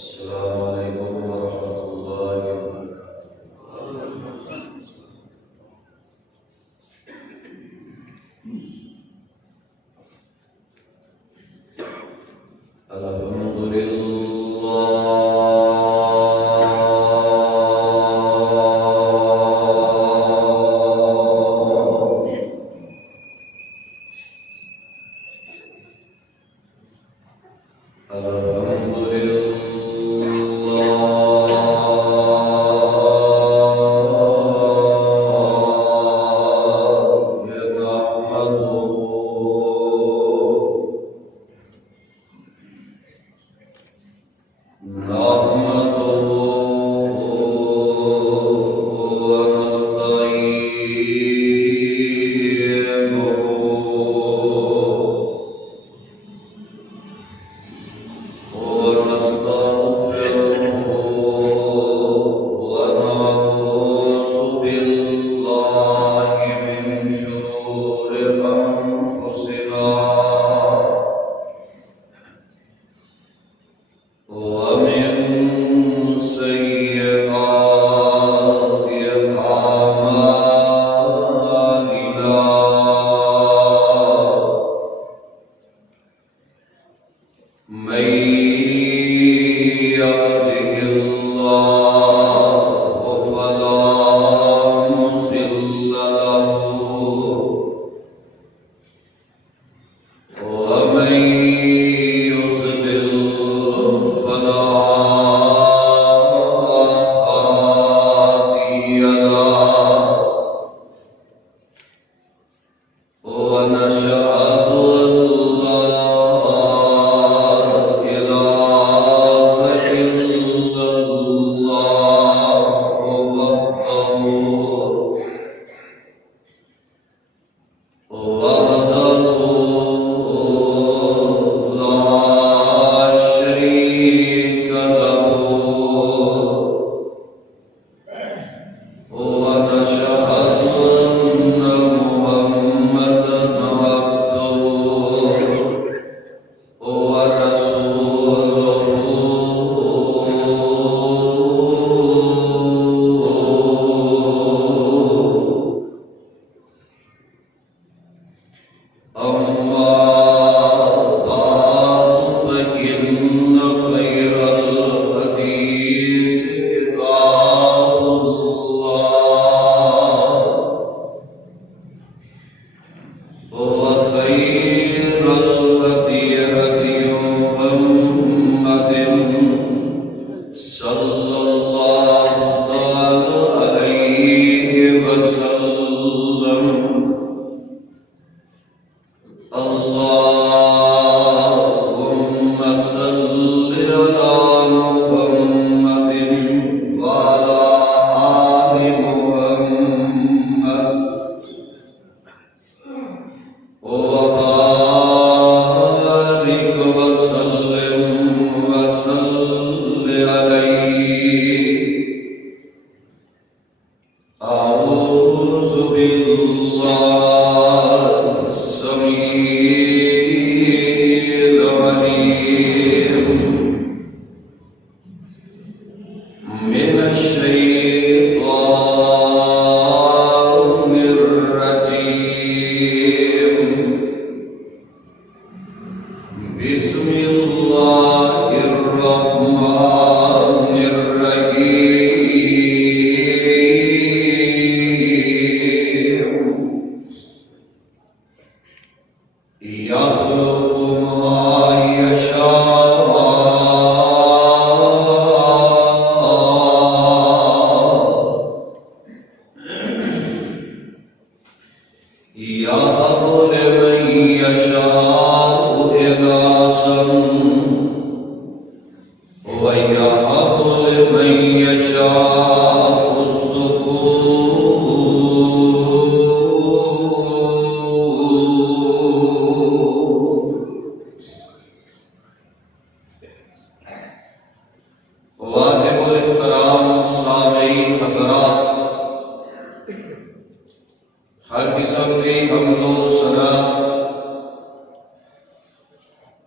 السلام علیکم ورحمۃ اللہ وبرکاتہ۔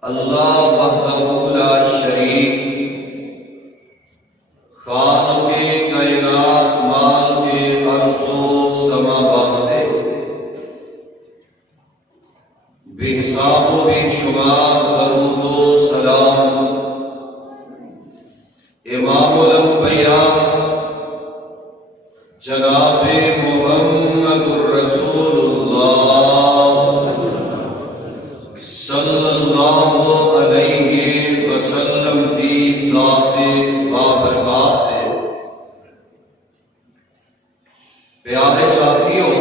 اللہ وحدہ لا شریک ذات بابرکات ہے۔ پیارے ساتھیوں،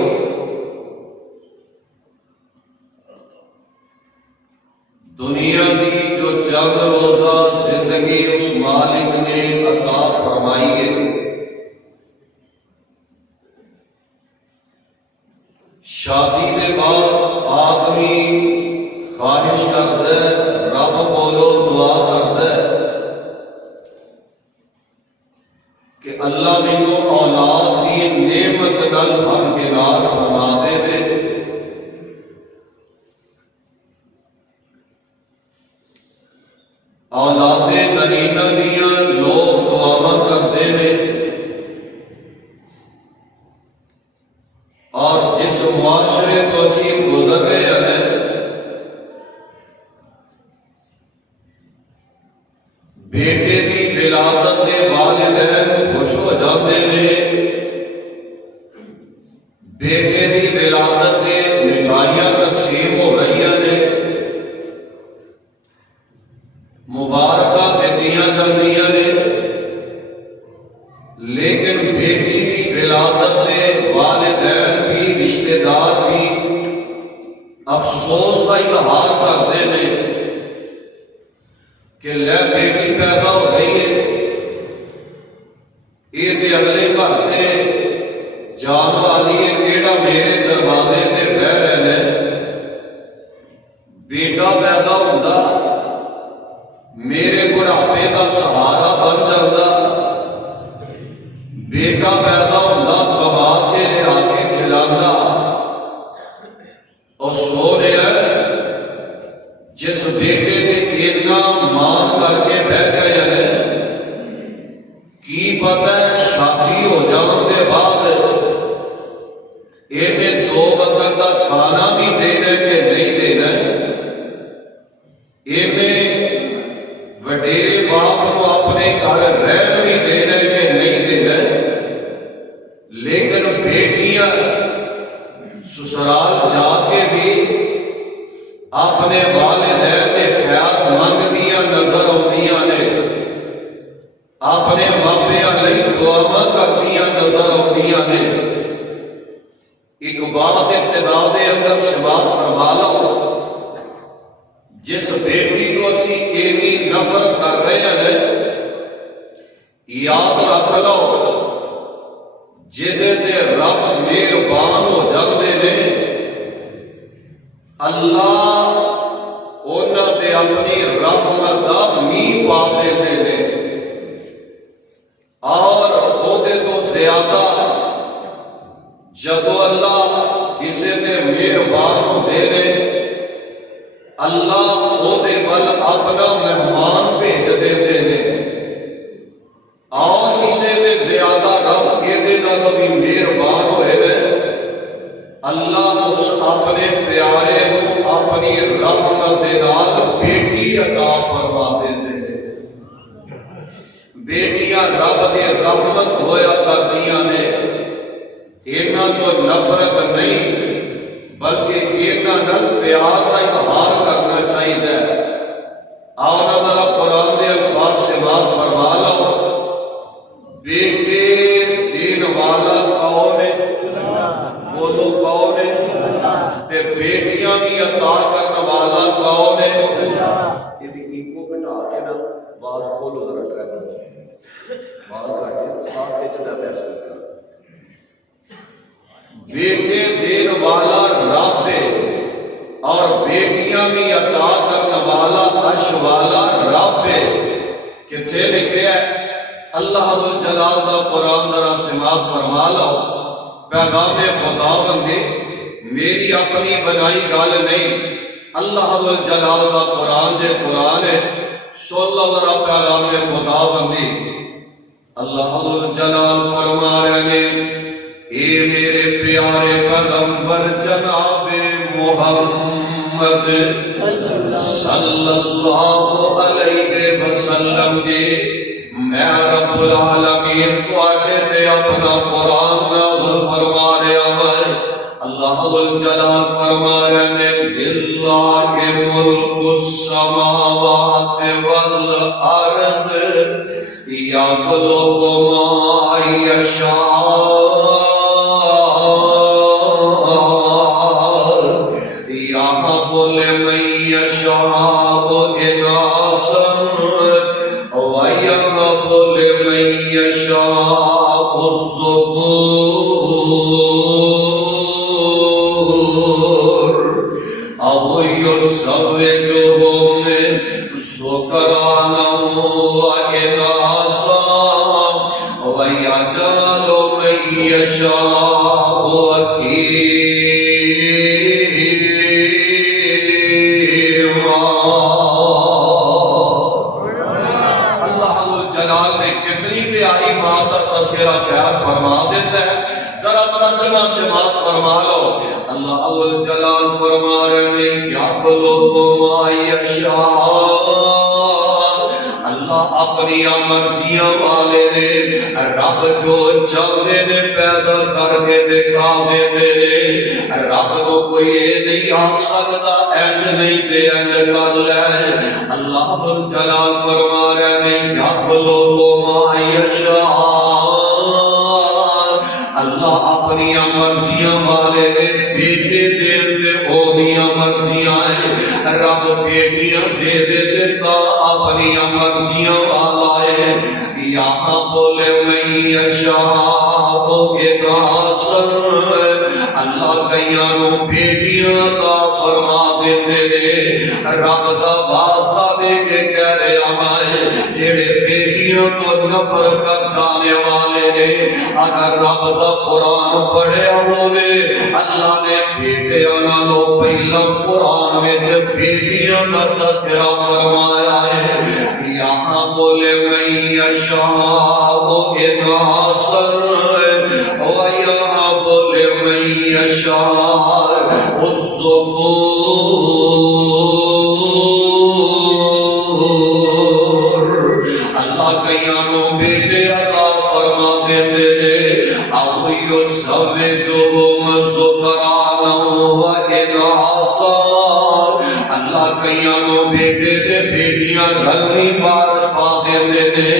دنیا کی جو چند روزہ زندگی اس مالک نے عطا فرمائی ہے، شادی کے بعد آدمی خواہش کرتا ہے، رب بولو دعا کرتا ہے کہ اللہ مینوں اولاد کی نعمت نال ہمکنار فرما دے دے۔ اولاد نرینہ دیا لوگ دعا کرتے ہیں، اور جس معاشرے کو اسی گزر رہے ہیں، بیٹے کی ولادت کے والدین خوش ہو جاتے ہیں، بیٹے کی ولادت کے مٹھائیاں تقسیم ہو رہی ہیں، مبارکاں دیتیاں جاندیاں نے، لیکن بیٹی کی ولادت کے والدین بھی رشتہ دار بھی افسوس کا اظہار کرتے ہیں کہ لے بیٹی پیدا ہو گئی ہے، یہ تے اگلے گھر سے جان والی ہے، کیڑا میرے دروازے تے بہ رہے ہیں۔ بیٹا پیدا ہوتا میرے بڑھاپے کا سہارا بن جاتا، بیٹا پیدا ہوتا کما کے لیا کے کھلانا، اور سو رہا ہے جس بیٹے نے اتنا مان کر کے بہ گئے ہیں، کی پتہ ہے شادی ہو جان کے بعد انہیں 2 وقت کا کھانا بھی دینا کہ نہیں دینا، انہیں وڈیرے باپ کو اپنے گھر رہن بھی دینا کہ نہیں دینا۔ لیکن بیٹیاں سسرال جا کے بھی اپنے والدین کے خیال منگدیاں نظر آدیاں نے، اپنے ماپیاں لئی دعا کردیاں نظر آدیاں نے۔ ایک بات ابتدا دے اندر سماعت فرما لو، جس بیٹی کو اسی اینی نفرت کر رہے ہیں، یاد رکھ لو جدے دے رب مہربان ہو جاندے نے، اللہ انہاں تے اپنی رحمت دا میਂਹ پا دیندے نے، اور اودے تو زیادہ جدو اللہ کسے تے مہربان ہوندے نے، اللہ اودے ول اپنا مہمان بھیج دیندے نے، اور کسے تے زیادہ رب ایدے نال بھی مہربان ہوئے نے، اللہ اس اپنے پیارے کو اپنی رحمت دے نال بیٹی عطا فرما دیندے نے۔ بیٹیاں رب دی رحمت ہویا کردیاں نے، انہاں تو نفرت نہیں بلکہ انہاں نال پیار کا اظہار کرنا چاہیے۔ آنا ذرا قرآن دے الفاظ سے بات فرما لو، بیٹے دین والا کون ہے؟ بولو کون ہے؟ تے بیٹیاں بھی عطا کرنے والا کون ہے؟ یہ ایکو گھٹا کے نا بات کھولو ذرا ڈرائیور، بات کاٹے ساتھ کے چلا پیسہ کا۔ بیٹے دین والا رب ہے، اور بیٹیاں بھی عطا کرنے والا عرش والا رب ہے۔ کتنے لکھے ہے اللہ الجلال دا قرآن ذرا سماعت فرما لو، پیغام خدا بندے میری اپنی بنائی گل نہیں، اللہ الجلال دا قرآن دے قرآن ہے، سن لو ذرا پیغام خدا بندے۔ اللہ الجلال فرما رہے ہیں، اے میرے پیارے پیغمبر جناب محمد صلی اللہ علیہ وسلم جی، میں رب العالمین کو تے اپنا قرآن نازل فرما رہا ہے۔ اللہ الجلال فرما رہے ہیں، للہ ملک السماوات والارض يخلق ما يشاء يهب لمن يشاء إناثا ويهب لمن يشاء الذكور أو يزوجهم ذكرانا وإناثا ويجعل من يشاء عقيما. اللہ جلال نے کتنی پیاری بات کا تذکرہ خیر فرما دیتا ہے، ذرا ترجمہ سے بات فرما لو. اللہ جلال فرما رہے ہیں یخلق ما یشاء، اللہ اپنی مرضیاں والے نے، رب جو چاہتے نے پیدا کر کے دکھا دیتے نے. رب کو کوئی یہ نہیں آکھ سکتا اینڈ نہیں تے اینڈ کر لے. اللہ جلال فرما رہے ہیں یخلق ما یشاء، اللہ اپنی مرضیاں والے نے. بیٹے دے دے اوہیاں مرضیاں ہیں، رب بیٹیاں دے دے دیتا اپنی مرضیاں والا ہے. یہاں بولے میں یشاء اناثا، اللہ کئیانوں بیٹیاں عطا فرما دیتے نے. رب دا واسطہ دے کے کہہ رہے ہیں جڑے بیٹیاں تو نفرت کر جانے والے نے، اگر رب دا قرآن پڑھیا ہوئے اللہ نے بیٹیاں نالوں پہلا قرآن وچ بیٹیاں دا تذکرہ فرمایا ہے. یہاں بولے میں یشاء اناثا ویہاں بولے میں یشاء الذکور، اللہ کئیانوں بیٹے عطا فرما دیتے نے. او یزوجہم ذکرانا واناثا، اللہ کئیانوں بیٹے دے بیٹیاں رنگی بارش پا دیتے نے.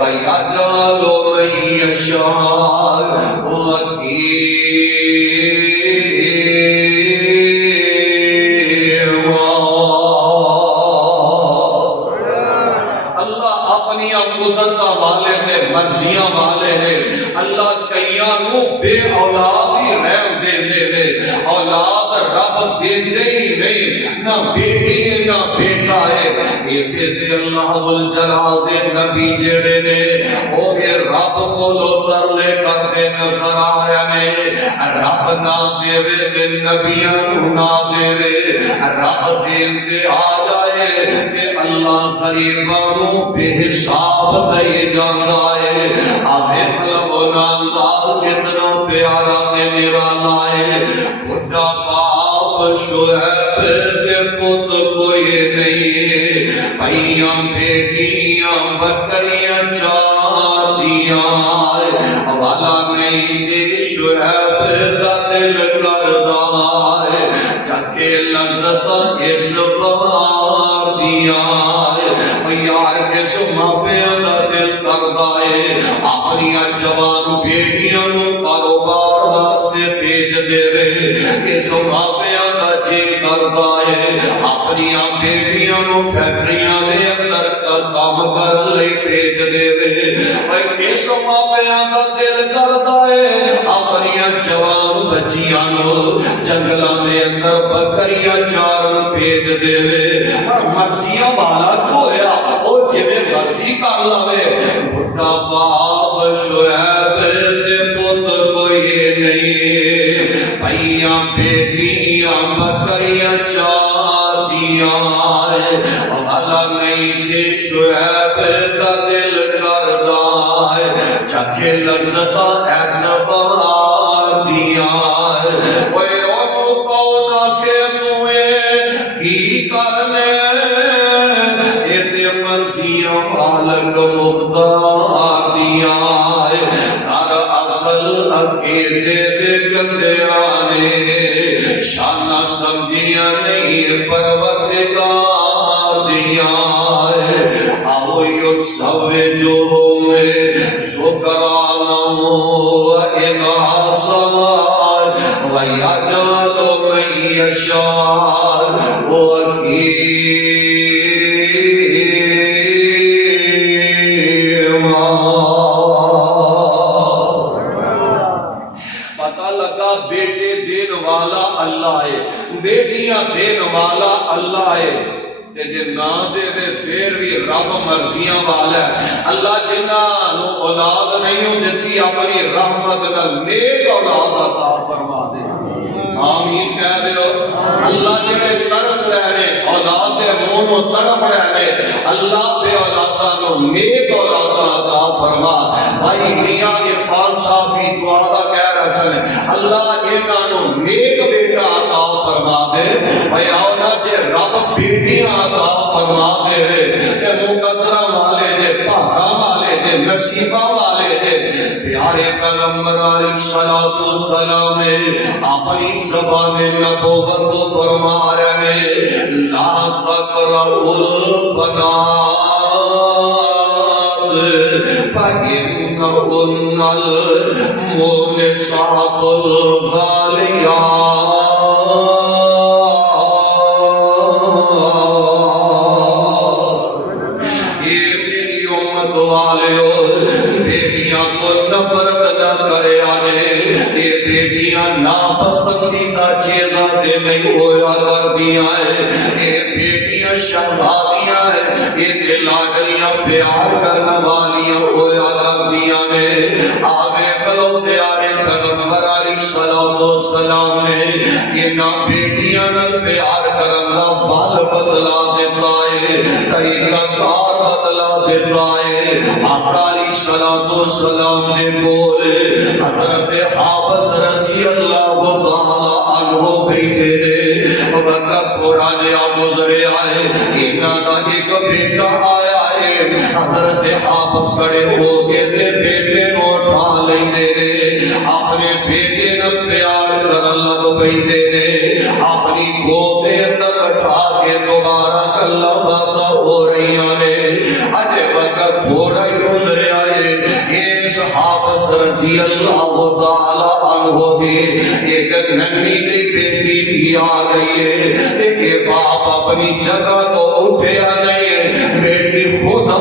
ویجعل من یشاء عقیما. اللہ اپنی قدرت والے نے، مرضیاں والے نے. اللہ کئیانوں بے اولاد ہی رہن دے دے. اولاد رب دے دے ہی نہیں، نہ بیٹی ہے نہ بیٹا ہے. یہ تھے اللہ الجلال دے نبی جڑے نے وہ یہ رب کو لو ترلے کرتے نظر آیا نے. رب نہ دے وے تے نبیاں نہ دے وے، رب دین دے آ جائے کہ اللہ غریبانوں بے حساب دے جانا ہے. آوے خلونا انداز کتنا پیارا تے نرالا ہے. بڑھا باپ شعیب کے پت کوئی نہیں، پائیاں بیٹیاں بکریاں چار دیاں. والا نہیں سے شعیب کا دل کردا ہے، چکے لذت اس بار دیاں. یار کس ماپیاں دا دل کردا ہے اپنی جوان بیٹیاں نو کاروبار واسطے بھیج دے وے. کس ماپیاں دا جی کردا ہے اپنی بیٹیاں نو فیکٹریاں دے اندر کام کر لئی بھیج دے وے. کس ماپیاں دا دل کردا ہے اپنی جوان بچیاں نو جنگلاں دے اندر بکریاں چارن بھیج دے وے. مرضیاں والا جو ہویا او جویں مرضی کر لوے. بڑھا باپ شعیب دے پت کوئی نہیں، پائیاں بیٹیاں بکریاں چار دیاں. والا نہیں سے شعیب کا دل کردا ہے، چکے لذت ایس بار دیاں. اوے او کون کے موئے کی کرنے ایتے مرضیاں مالک مختار دیاں. کر اصل عقیدے دے گدریانے شانہ سمجھیاں نہیں پروردگار دیاں. آؤ یو يزوجهم ذكرانا وإناثا ويجعل من يشاء عقيما. پتہ لگا بیٹے دین والا اللہ ہے، بیٹیاں دین والا اللہ ہے، تے جے نہ دے دے پھر بھی رب مرضیاں والا ہے۔ اللہ جنہاں نو اولاد نہیں دیتی اپنی رحمت نال نیک اولاد عطا فرما دے، آمین کہہ دے۔ اللہ جنہیں ترس رہے اولاد دے منہ نو تڑپ رہے اللہ دے اولاداں نو نیک اولاد عطا فرما۔ بھائی میاں عرفان صاحب کی دعا دا کہہ رہا سن اللہ انہاں نو نیک بیٹا عطا فرما دے۔ بھائی آؤ نا جے رب بیٹیاں عطا فرما دے تے مقدرہ والے جے بھاگا والے جے نصیبہ والے جے پیارے پیغمبر علیہ الصلوۃ والسلام اپنی زبان نبوت کو فرما رہے لا تقربوا البنات فإنهن المؤنسات الغاليات۔ ناپسندیدہ چیزاں تے نہیں ہویا کر دیا ہے، یہ بیٹیاں شہزادیاں ہیں، یہ لاڈلیاں پیار کرنا والیاں ہویا کر دیا ہے۔ آگے کلو پیارے پیغمبر علیہ السلام نے انہاں بیٹیاں نال پیار کرنا وال بدلا دیتا ہے، طریقہ کار بدلا دیتا ہے۔ آقا علیہ السلام نے بولے حضرت حافظ رضی اللہ تعالی عنہ بیٹھے نے وقت تھوڑا جہا گزرے آئے انہاں دا ایک بیٹا آیا ہے، حضرت حافظ کھڑے ہو کے تے بیٹے نو اٹھا لیندے نے، اپنے بیٹے نال پیار کرن لگ پیندے نے، اپنی گود دے اندر اٹھا کے دوبارہ گلاں باتاں ہو رہیاں نے۔ اجے وقت تھوڑا ہی گزرے آئے اس حافظ رضی اللہ تعالی عنہ دی ایک ننھی دی بیٹی بھی آ گئی ہے، کہ باپ اپنی جگہ تو اٹھیا نہیں ہے، بیٹی خود آ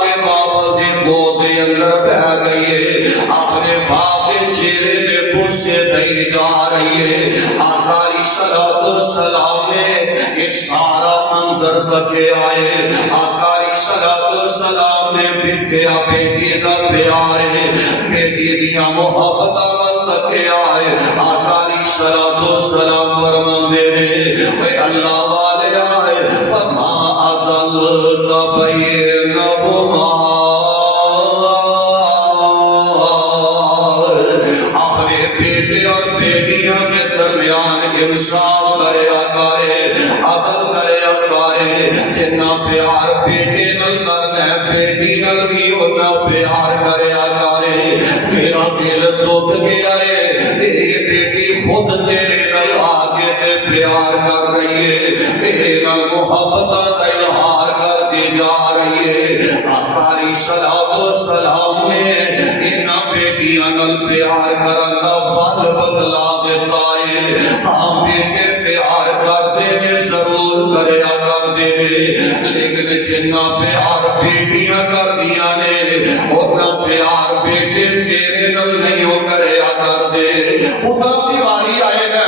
کے باپ دی گود کے اندر بہ گئی ہے، اپنے باپ کے چہرے میں بوسے دے جا رہی ہے۔ آقا علیہ السلام نے یہ سارا منظر تکے آئے، آقا علیہ السلام نے دیکھا بیٹی دا پیار ہے، بیٹی دیا محبت عمل تکے آئے۔ آقا علیہ السلام فرماندے نے اے اللہ والے آئے فما عدلت بینہما، اپنے بیٹے اور بیٹیاں کے درمیان انصاف کریا کرے، عدل کریا کرے، جنہ پیار بیٹے نال کرنا ہے بیٹی نال بھی اتنا پیار کریا کرے۔ میرا دل دکھ گیا ہے تیری بیٹی خود تیرے نال آگے تے پیار کر رہی ہے، تیرے نال محبت کا اظہار کر کے جا رہی ہے۔ آقا علیہ السلام نے انہاں بیٹیاں نال پیار کرنا ول بدلا دیتا ہے۔ ہاں بیٹے پیار کرتے نے ضرور کریا کرتے نے، لیکن جنہ پیار بیٹیاں کر دیا نے اتنا پیار بیٹے تیرے نال نہیں ہو کریا کر دے۔ خدا دی واری آئے نا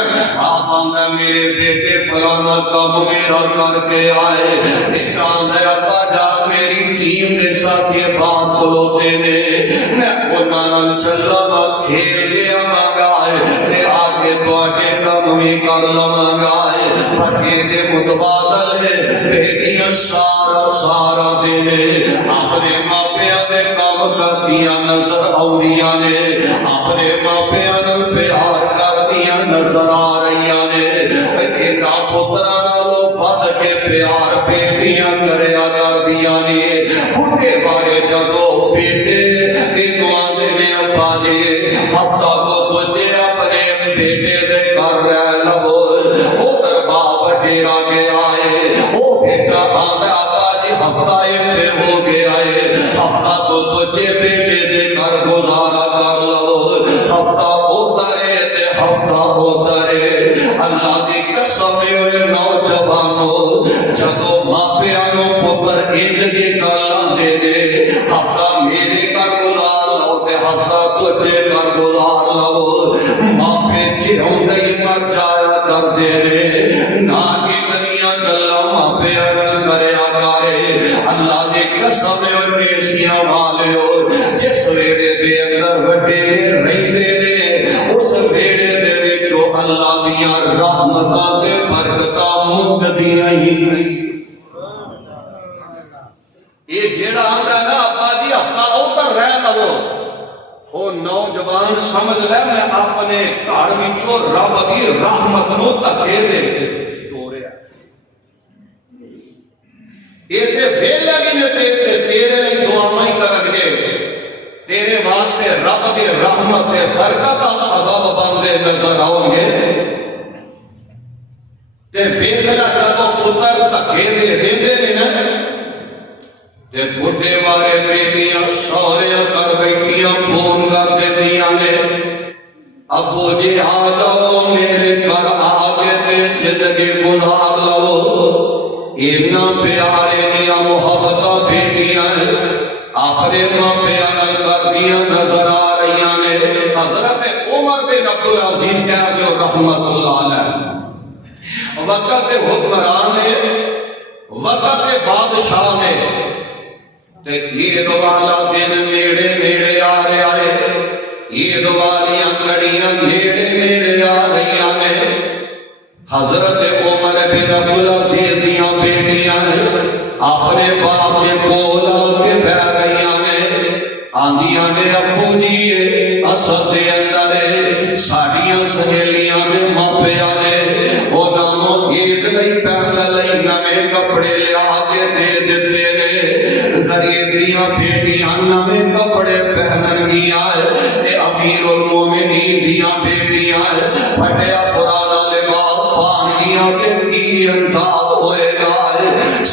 آمانا میرے بیٹے فلانا کام میرا کر کے آئے، ایک آندھا ابا جان میری ٹیم دے ساتھ یہ بات کھلوتے نے، میں انہاں نال چلا گا کھیل کے آواں گا تے آگے تواڈے کام بھی کر لواں گا۔ پٹے دے متبادل ہے بیٹیاں سارا دن اپنے ماپیاں دے کام کردیاں نظر آؤندیاں نے، اپنے ماپیاں نال پیار کردیاں نظر آ رہیاں نے۔ انہاں پتراں نالوں ود کے پیار بیٹیاں کریا کردیاں نے۔ بڈھے بارے جدوں بیٹے اینوں آندے نے ابا جی ہفتہ کو دجے اپنے بیٹے دے گھر رہ لو، ادھر باپ ڈیرا کے آئے، وہ بیٹا آندا ابا جی ہفتہ ایتھے ہو گیا ہے، ہفتہ تو تجھے بیٹے دے کر گزارا کر لو، ہفتہ ادھر ہے تے ہفتہ ادھر ہے۔ اللہ دی قسم ہوئے نوجوانوں، جدو ماں پیانو پتر انج دی گلاں دے دے، ہفتہ میرے کر گزار لو تے ہفتہ تجھے کر گزار لو، ماں پہ جیوں گئی مر جایا کر دے رے، نہ کہ دنیا گلاں ماں پہ ارن کریا کرے۔ اللہ دی قسم ہوئے کیسیاں والے ہو، جس ویڑے دے اندر وڈے رہندے نے، اس ویڑے دے وچوں اللہ دیاں رحمتاں تے برکتاں مکدیاں ہی نہیں۔ یہ جیڑا آندا نا ابا جی ہفتہ اوپر رہ لو، وہ نوجوان سمجھ لے میں اپنے گھر وچوں رب دی رحمت نو دھکے دے کے توڑیا۔ یہ تے ویلے بھی نے تیرے لیے دعائیں کرن گے، تیرے واسطے رب دی رحمت تے برکت دا سبب بندے نظر آؤ گے۔ تے ویکھنا جدوں پتر دھکے دے دیندے نے نا، تے بڈھے والے بیٹیاں سوہریاں کر بیٹھیاں فون کر دیندیاں نے، ابو جی آ جاؤ میرے گھر آ کے تے زندگی گزار لو۔ اتنا پیارے نیا محبتاں بیٹیاں اپنے ماں پیار کردیاں نظر آ رہی نے۔ حضرت عمر بن عبدالعزیز کہہ جو رحمت اللہ علیہ، وقت حکمران نے، وقت بادشاہ نے، تے عید والا دن نیڑے نیڑے آ رہا ہے، عید والیاں گھڑیاں نیڑے نیڑے آ رہی نے۔ حضرت عمر بن عبدالعزیز دیاں بیٹیاں اپنے باپ کے کول آ کے بہ گئیاں نے، آندیاں نے ابو جی اصل دے اندر ساڈیاں سہیلیاں دے ماپیاں نے انہاں نوں عید لئی پہن لئی نویں کپڑے لیا کے دے دتے نے۔ غریب دیاں بیٹیاں نویں کپڑے پہنن گیاں تے امیر المومنین دیاں بیٹیاں پھٹیا پرانا لباس پان گیاں تے کی انداز ہوئے گا،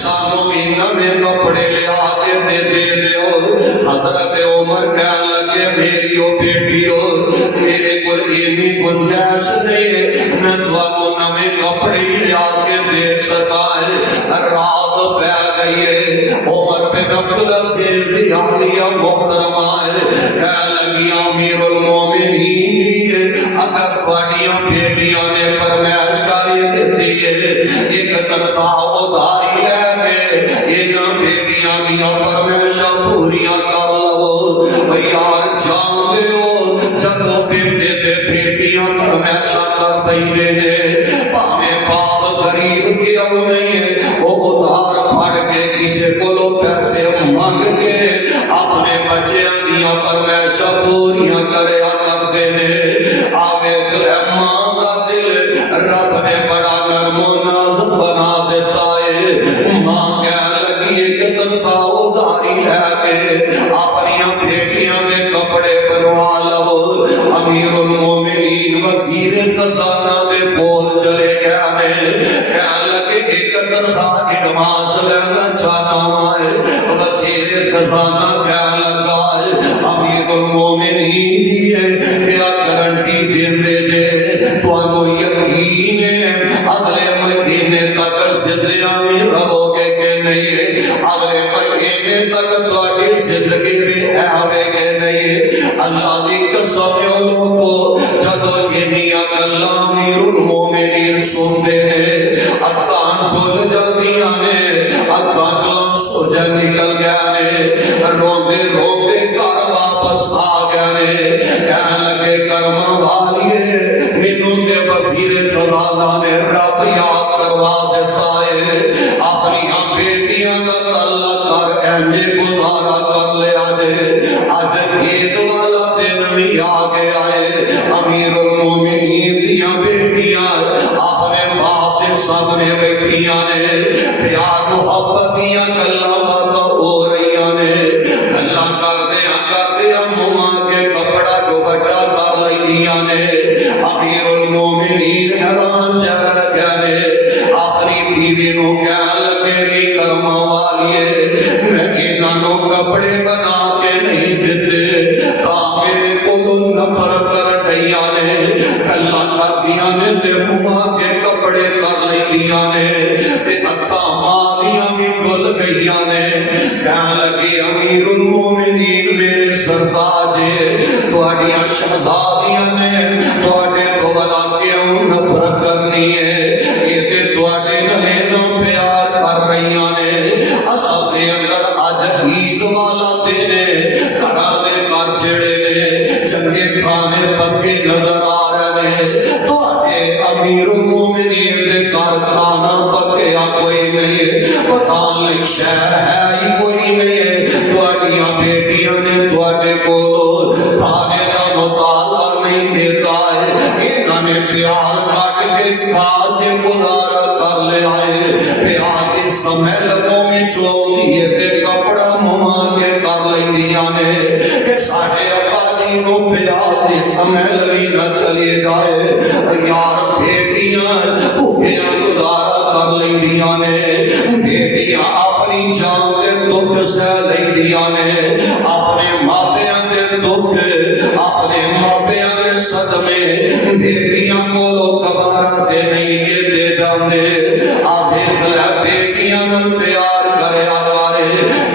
سانوں بھی نویں کپڑے لیا کے دے دیو۔ حضرت عمر کہنے لگے میری او بیٹیو، میرے کو اینی گنجائش نہیں میں تمہوں نویں کپڑے لیا کے دے سکا ہے۔ رات پہ گئی ہے، عمر بن عبدالعزیز دی اہلیہ محترمہ کہنے لگی امیر المومنین دی اگر تہاڈیاں بیٹیاں نے فرمائش کری دتی ہے ایک تنخواہ ادھاری لے کے انہاں بیٹیاں دیاں فرمائشاں پوریاں کر لو۔ یار جان دیو جدوں بیٹے تے بیٹیاں فرمائشاں کر پیندے نے، بھاویں باپ غریب کیوں نہیں ہے، وہ ادھار پھڑ کے کسے کولوں پیسے مانگ کے اپنے بچیاں دیاں فرمائشاں پوریاں کریا کردے نے۔ آوے ماں دا دل رب نے بڑا نرم و نازک بنا دیتا ہے۔ ماں کہنے لگی ایک تنخواہ ادھاری لے کے اپنیاں بیٹیاں کے کپڑے بنوا لو۔ امیر المومنین وزیر خزانہ دے کول چلے گیا نے، کہنے لگے ایک تنخواہ ایڈوانس لینا چاہتا ہے۔ وزیر خزانہ کہنے لگا امیر المومنین دی کیا گارنٹی دیندے جے تانوں یقین ہے اگلے مہینے تک زندگیاں میں رہو گے کہ نہیں، اگلے مہینے تک تہاڈی زندگی میں آوے گے نہیں۔ اللہ دی قسم لوگو جدوں انیاں گلاں امیر المومنین سنتے نے اکھاں کھل جاندیاں نے، اکھاں چوں سوجن نکل گیا نے، روندے روندے گھر واپس آ گیا نے۔ کہنے لگے کرم والیے مینوں تے وزیر خزانہ نے رب یاد کروا دیتا ہے، اپنی بیٹیاں دا تعلق کر اینجے گزارا کر لیا جے۔ اج عید والا دن بھی آ گیا ہے، امیر المومنین دیاں بیٹیاں اپنے باپ دے سامنے بیٹھیاں نے، پیار محبت دیاں گلاں باتاں ہو رہیاں نے، گلاں کردیاں ماں کے کپڑا دوپٹا کر لیندیاں نے۔ امیر المومنین حیران چہ گئے نے، اپنی بیوی نو کہنے لگے نی کرم والیے میں نے نہیں دیتے تا میرے کو نفرت کر دیا نے گلا کر دیا نے تے منہ کے کپڑے کر لیندیاں نے تے اکھاں ماں بھی ڈل گئیاں نے کہن لگے امیر المومنین میرے سرتاج تہاڈیاں شہزادیاں نے تہاڈے تو بلا کیوں نفرت کرنی ہے یہ تے تہاڈے نالے نہ پیار کر رہیاں نے اصل دے اندر اج عید والا دن ہے گھراں دے گھر جڑے نے چنگے کھانے پکے نظر آ رہے ہیں تہاڈے امیر المومنین دے گھر کھانا پکیا کوئی نہیں پتہ نہیں شہر ہے ہی کوئی نہیں تہاڈیاں بیٹیاں نے تہاڈے کول کھانے دا مطالبہ نہیں کیتا ہے انہاں نے پیاز کاٹ کے کھا کے گزارا کر لیا ہے پیاز کی سمیل قومی چوندی تے کپڑا مما کے کر لیندیاں نے کہ ساڈے ابا جی نو پیاز کی سمیل بھی نہ چلی جائے یار بیٹیاں بھوکیاں گزارا کر لیندیاں نے بیٹیاں اپنی جان دے دکھ سہ لیندیاں نے اپنے ماپیاں دے دکھ اپنے ماپیاں دے صدمے بیٹیاں کو گوارا تے نہیں دے جاندے آوے خلا بیٹیاں نال پیار کریا کرے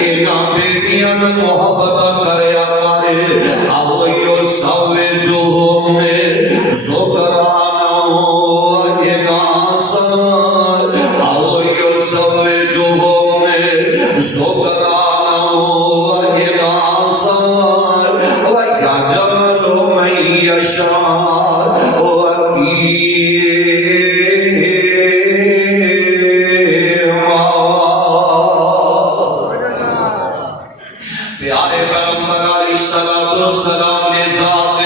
انہاں بیٹیاں نال محبت کریا کرے آو یو سوے جو میں شکرانہ اناسا آو یو سوے جو میں شکرانہ اناسا ویا جمل من یشاء پیارے پیغمبر علیہ السلام نے ذات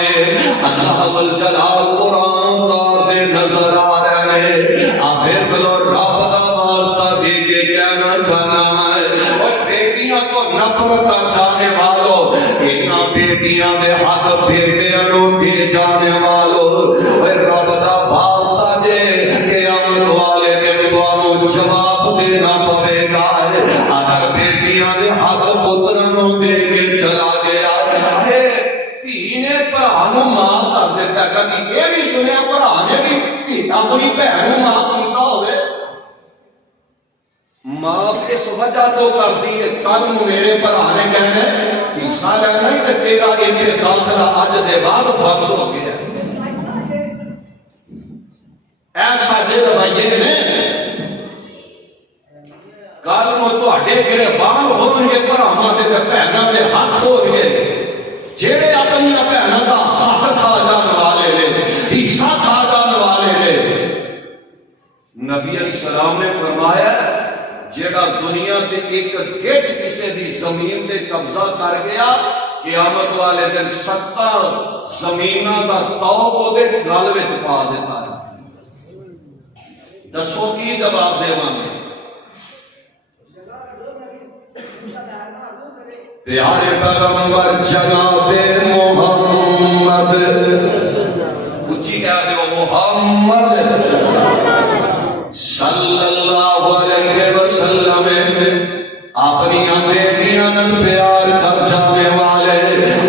اللہ والجلال قرآن اتار دے نظر آ رہے ہیں آپ فلو رب دا واسطہ دے کے کہنا چاہنا ہے اور بیٹیاں کو نفرت کر جانے والوں انہاں بیٹیاں دے حق بیٹیاں نو دے جانے والوں اور رب دا واسطہ دے قیامت والے دن تانوں جواب دینا پوے گا اگر بیٹیاں دے حق پتراں نو دے کے چلا گیا ہے دھی نے بھرا نو معاف کر دیتا کبھی یہ بھی سنیا بھرا نے بھی اپنی بہن نو معاف کیتا ہوئے معاف اس وجہ تو کر دی ہے کل میرے بھرا نے کہنا حصہ لینا ہی تے تیرا ایتھے داخلہ اج دے بعد بند ہو گیا ایسا دے رویے نے کل نو تہاڈے گربان ہون گے بھراواں دے تے بہناں دے ہاتھ ہو گئے جڑے اپنی بہناں دا حق کھا جان والے نے حصہ کھا جان والے نے نبی علیہ السلام نے فرمایا جڑا دنیا تے ایک گٹھ کسے دی زمین تے قبضہ کر گیا قیامت والے دن 70 زمیناں دا توق او دے گل وچ پا دیتا ہے دسو کی جواب دیواں گے پیارے پیغمبر جناب محمد اچھی کہہ دو محمد صلی اللہ علیہ وسلم اپنی بیٹیاں نال پیار کر جانے والے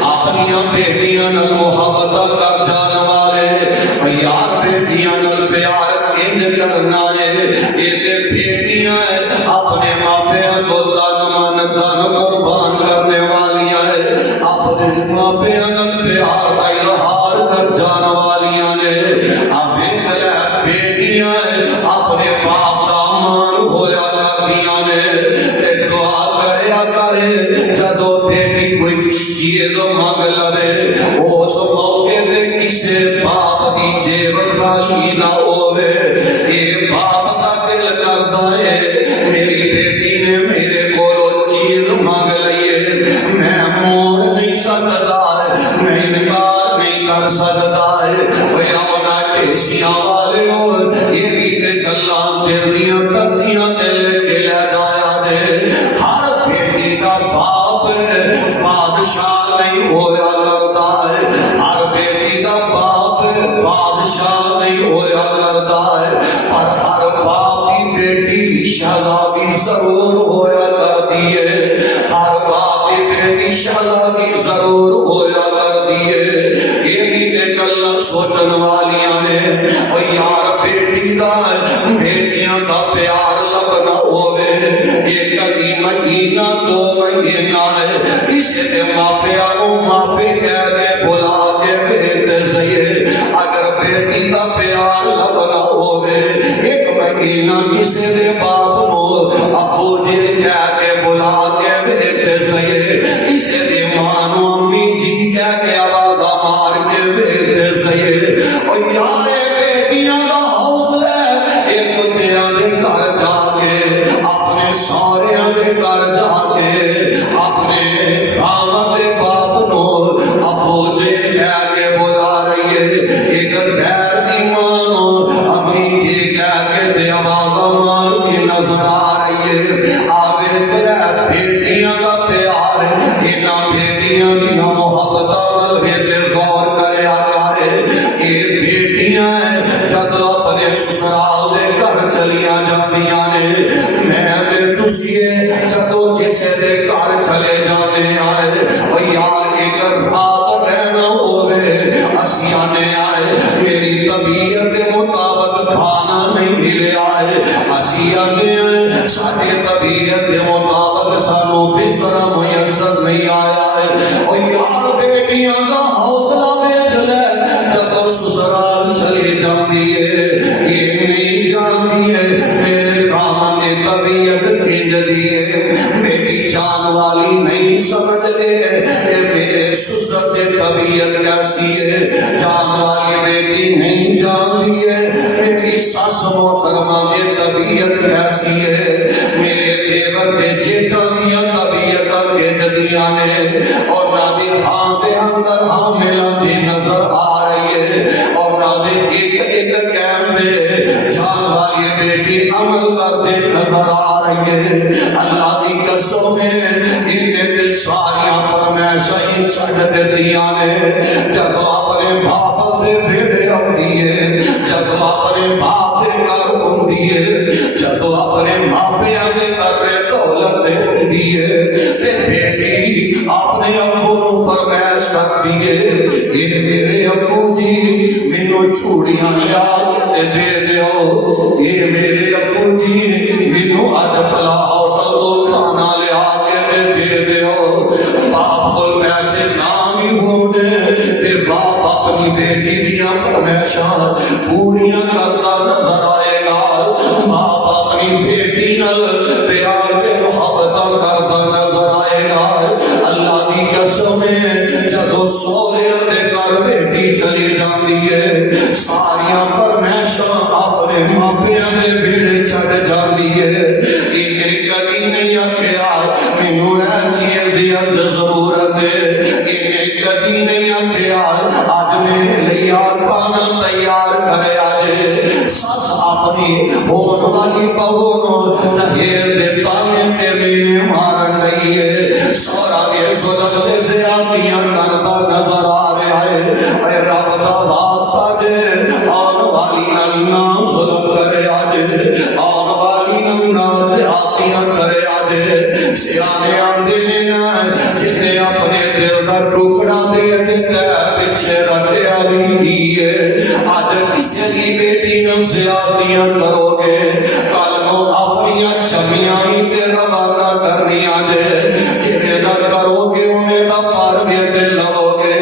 اپنی بیٹیاں نال محبت کر جانے والے یار بیٹیاں نال پیار انج کرنا ہے یہ بیٹیاں اپنے ماپیاں تو تن من دن قربان کرنے والیاں اپنے ماپیاں نال پیار کا اظہار کر جانے والیاں نے بیٹیاں اپنے باپ کا مان ہویا کردیاں نے دعا کریا کرے جدو بیٹی کوئی چیز مانگ لے اس موقع تے کسے باپ دی جیب خالی نہ ہوئے یہ باپ کا دل کردا ہے میری بیٹی نے میرے کو چیز مانگ لئیے میں موڑ نہیں سکتا میں انکار نہیں کر سکتا ہے اونا ٹیسیاں والے ہو یہ بھی تے گلاں دل دیاں تکیاں دل کے لے جایا دے ہر بیٹی کا باپ بادشاہ نہیں ہویا کرتا ہے ہر بیٹی کا باپ بادشاہ نہیں ہویا کرتا ہے پر ہر باپ کی بیٹی شہزادی ضرور ہویا کرتی ہے ہر باپ کی بیٹی شہزادی ضرور ہویا کر دیے. یہ بھی تے گلاں سوچن والیاں نے او یار بیٹی دا بیٹیاں دا پیار لبنا ہوے یہ کبھی مہینہ دو مہینہ ہے اسے دے ماپیاں نو ماپے کہہ دے بلا کے بیٹے سہیے. اگر بیٹی دا پیار لبنا ہوے ایک مہینہ کسے دے باپ نو ابو جی کہہ کے بلا کے بیٹے سہیے. اسے دے ماں نو امی جی کہہ کے آواز مار کے بیٹے سہیے. او یار بیٹیاں دا حوصلہ ایک کتیاں دے گھر جا کے اپنے سوریاں دے گھر جا کے اپنے خامد دے باپ نو ابو جی کہہ کے بلا رہی ہے. ایک غیر دی ماں نو امی جی کہہ کے تے آواز مار کے نظر آ رہی ہے. آوے تیرے بیٹیاں دا پیار انہاں بیٹیاں دی محبتاں ول تے غور کریا کرے. یہ بیٹیاں جدوں اپنے سسرال دے گھر چلیاں جاندیاں نے میں تے تسیے جدوں کسے دے گھر چلے جانے آئے او یار ایک رات رہنا ہوے اسی آنے آئے میری طبیعت کے مطابق کھانا نہیں ملیا ہے. اسی آنے آئے ساڈی طبیعت کے مطابق سانو بستر میسر نہیں آیا ہے. او یار بیٹیاں دا حوصلہ دیکھ لے جدوں سسرال چلی جاندی ہے یہ نہیں جانتی ہے میرے سامنے طبیعت کھنج دی ہے. میری جان والی نہیں سمجھ دے کہ میرے سسر کی طبیعت کیسی ہے. جان والی بیٹی نہیں جانتی ہے میری ساس محترمہ کی طبیعت کیسی ہے. میرے دیور کے جیٹانیاں طبیعت کھنج دیا نے اور نہ دی ہاں دے اندر حاملہ دی نظر آ رہی ہے اور نہ دے ایک ایک قیم دے جان والی بیٹی عمل کرتے نظر آ رہی ہے. اللہ کی قسم ہے انہیں تے ساریاں فرمائشاں چھڈ دتیاں نے جدوں اپنے باپ دے بھیڑے آندی ہے جدوں اپنے باپ دے گھر ہوندی ہے جدوں اپنے ماپیاں دے گھر دولت ہوندی ہے تے بیٹی اپنے ابو نو فرمائش کرتی ہے اے میرے ابو جی مینوں چوڑیاں لیا کے دے دیو. اے میرے ابو جی مینوں اج فلاں ہوٹل تو کھانا لیا کے دے دیو. باپ کول پیسے نہ بھی ہونے تے باپ اپنی بیٹی دیاں فرمائشاں پوریاں کردا نظر آئے گا. باپ اپنی بیٹی نال پیار تے محبت کردا نظر آئے گا. اللہ کی قسم ہے جدوں سوہرے دے گھر بیٹی چلی جاندی ہے ساریاں فرمائشاں اپنے ماپیاں دے بھیڑے چھڈ جاندی ہے. انہیں کبھی نہیں آکھیا مینوں اے چیز دی اج ضرورت ہے. انہیں کبھی نہیں آکھیا اج میرے لیے کھانا تیار کرے آجے. ساس اپنی ہون والی بہو نو جہیر دے تانے تے مینے مارن لئی ہے. سورا کے ظلم تے زیادتیاں کردا نظر آ رہا ہے. اے رب دا واسطہ دے آن والی نہ ظلم کرے آجے آن والی نہ زیادتیاں کرے آجے. سیانے آندے نے جس نے اپنے دل دا ٹکڑا دے دیتا پیچھے رکھیا بھی کی ہے. آج کسی دی بیٹی نو زیادتیاں کرو گے کل نو اپنی چمیاں ہی تے روانہ کرنی آجے. جنہیں نہ کرو گے انہیں نہ پار گے تے لو گے.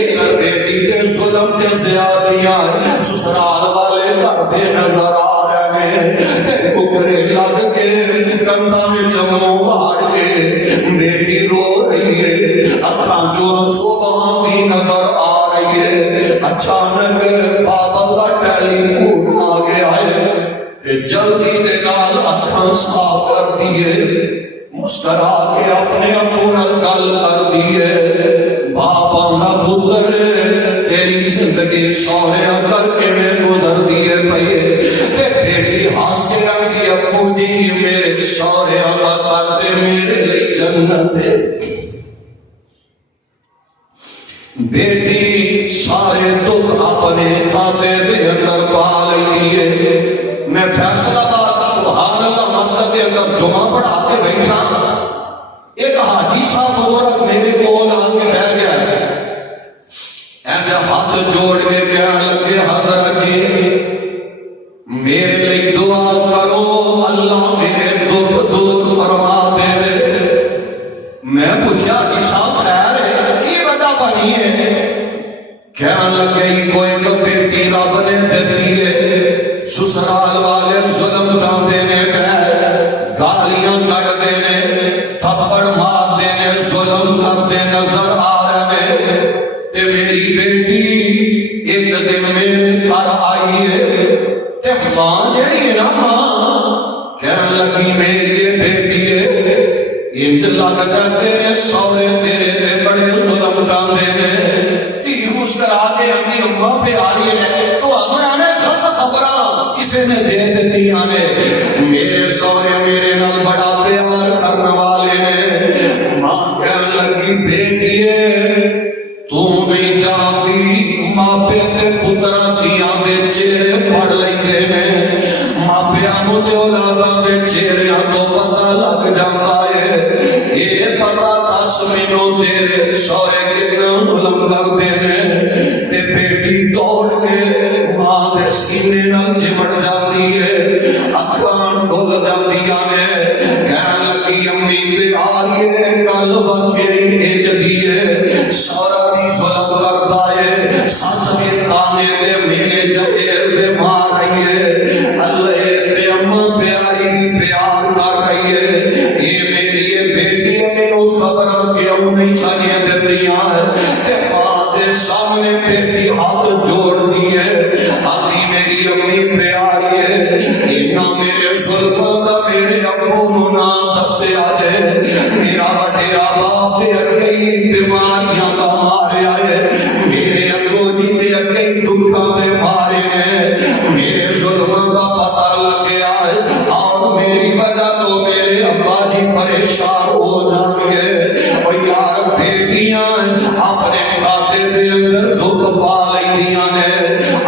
ادھر بیٹی تے ظلم تے زیادتیاں سسرال والے گھر دے نظر آ رہے ہیں تے ٹکرے لگ کے کندھاں وچ منہ واڑ کے بیٹی رو رہی ہے. اکھاں چوں صبح دی نظر آ رہی ہے. اچانک بابا کا ٹیلی فون آ گیا ہے تے جلدی دے نال اکھاں صاف کر دیے مسکرا کے اپنے ابو نال گل کر دیے. باپ آندا پتر تیری زندگی سوہریا کر کے میں گزر دیے پئے تے بیٹی ہنس کے آندی ابو جی میرے سوہریا دا کر دے میرے لیے جنت ہے. بیٹی سارے دکھ اپنے کھاتے دے اندر پا لئی ہے. میں فیصلہ باد سبحان اللہ مسجد کے اندر جمعہ پڑھا کے بیٹھا ایک حاجی صاحب بزرگ میرے کول آ کے بہ گیا، ہاتھ جوڑ کے کہنے لگے حضرت جی میرے لیے دعا کرو اللہ میرے دکھ دور فرما دے۔ میں پوچھا کہ صاحب خیر ہے کی وجہ بنی ہے؟ کہنے لگے کوئی تو بیٹی رب نے دیتی ہے، سسرال والے ظلم کر دینے پہ گالیاں کر دینے تھپڑ مار دینے ظلم کرتے نظر آ رہے تے میری بیٹی ایک دن میرے گھر آئی ہے تے ماں جڑی ہے نا ماں کہنے لگی میری بیٹی ہے انج لگتا تیرے سورے تیرے تے بڑے ظلم کرتے ہیں۔ تھی مسکرا کے اپنی اماں پہ آ رہی ہے تو ہمیں غلط خبراں کسی نے دے دیتی ہیں، میرے سورے میرے نال بڑا پیار کرنے والے نے۔ ماں کہنے لگی بیٹی تو نہیں جانتی ماپے تے پتراں دیاں دے چہرے پڑھ لیندے نے، ماپیاں نوں تے اولاداں دے چہریاں تو پتہ لگ جاندا ہے۔ اے پتہ دس مینوں تیرے سورے کتنا ظلم کردے نے۔ تے بیٹی دوڑ کے ماں دے سینے نال چمٹ جاندی ہے، اکھاں ڈول جاندیاں نے، کہنے لگی امی پیاری ہے کل وکے انج دی ہے، سورا بھی ظلم کردا ہے، سس کے تانے دے میرے جہیز دے مار رہی ہے، اللہ پہ اماں پیاری دی پیار کر رہی ہے۔ اے میری بیٹی مینوں خبراں کیوں نہیں سانیاں دتیاں تے ماں دے سامنے بیٹی ہاتھ جوڑ دی ہے، آدھی میری امی پیاری ہے، اینا میرے ظلموں دا میرے ابو نوں نہ دسیا جے، میرا وڈیرا باپ تے اگئی بیماریاں دا ماریا ہے، میرے ابو جی تے اگئی دکھاں دے مارے نے، میرے ظلموں دا پتہ لگ گیا ہے اور میری وجہ تو میرے ابا جی پریشان ہو جان گے۔ اور یار بیٹیاں اپنے کھاتے دے اندر دکھ پا لیندیاں نے،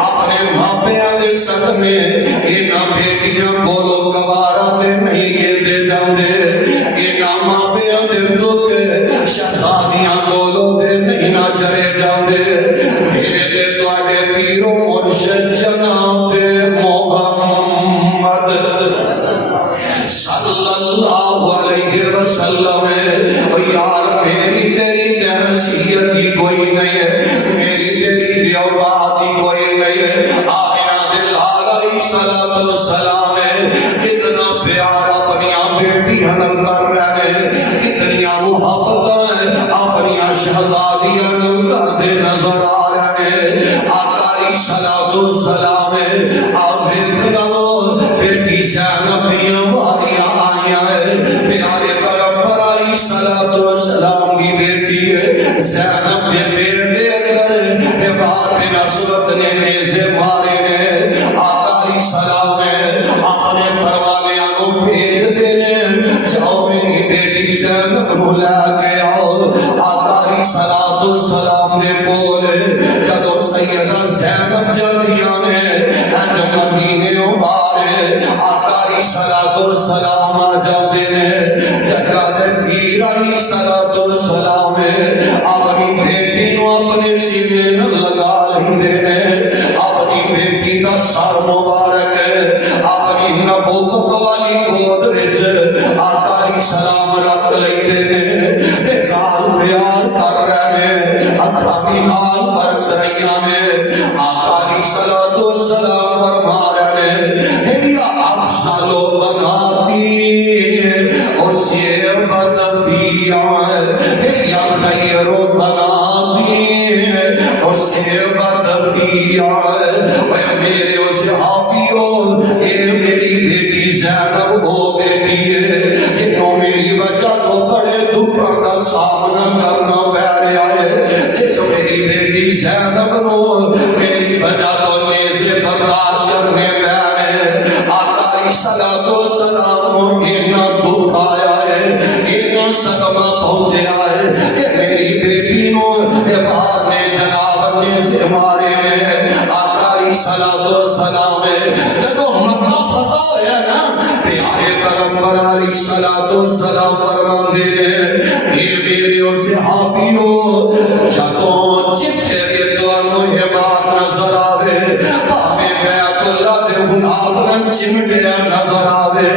اپنے ماپیاں دے صدمے انہاں بیٹیاں کولوں گوارا تے نہیں کیتے جاندے، انہاں ماپیاں دے دکھ شہزادیاں کولوں تے نہیں نہ چلے جاندے۔ میرے دے تواڈے پیر و مرشد جناب محمد صلی اللہ علیہ وسلم، یار میری تیری تحصیت کی کوئی نہیں ہے، میری تیری دیوبات کی کوئی نہیں ہے۔ آمینہ دے لال علیہ السلام کتنا پیار اپنی بیٹیاں نال کر رہے ہیں، کتنی محبت اپنی شہزادیاں نال کردے نظر آ رہے ہیں۔ آقا علیہ السلام آپ دیکھ لو بیٹی زینب دیاں واریاں آئیاں ہیں، پیارے پیغمبر علیہ السلام کی بیٹی ہے زینب کے بیٹے اندر بار بن اسود نے نیزے مارے نے۔ آقا علیہ السلام اپنے پروانیاں کو بھیج دینے جاؤ میری بیٹی زینب نو لے کے آؤ۔ آقا علیہ السلام نے بولے جدو سیدہ زینب جاندیاں نے جب مدینے ابارے آقا علیہ السلام آ جاندے نے، جگہ دے پیر علیہ السلام اپنی بیٹی نو اپنے سینے نال لگا لیندے نے، اپنی بیٹی دا سر مبارک اپنی نبوت والی گود وچ آقا علیہ السلام رکھ لیندے نے تے نال پیار کر رہے نے، اکھاں دی نال برس رہیاں نے۔ آقا علیہ السلام فرما رہے ہیں یا افضل بناتی اسیبت فیہ یا خیر بناتی اسیبت فیہ۔ میرے صحابیوں اے میری بیٹی زینب وہ بیٹی ہے جنہوں میری وجہ تو بڑے دکھوں کا سامنا کرنا پہ رہا ہے، جس میری بیٹی زینب نو میری وجہ تو نیزے برداشت کرنے پہ رہے ہیں۔ آقا علیہ السلام کو اتنا دکھ آیا ہے، اتنا صدمہ پہنچیا ہے کہ میری بیٹی نو باہر نے جناب نیزے مارے نے۔ آقا علیہ السلام جدو مکہ فتح ہویا نا پیارے پیغمبر علیہ السلام فرماندے نے جدوں جتھے بھی تانوں حباب نظر آوے بھاویں بیت اللہ دے غلاف نہ چمٹیا نظر آوے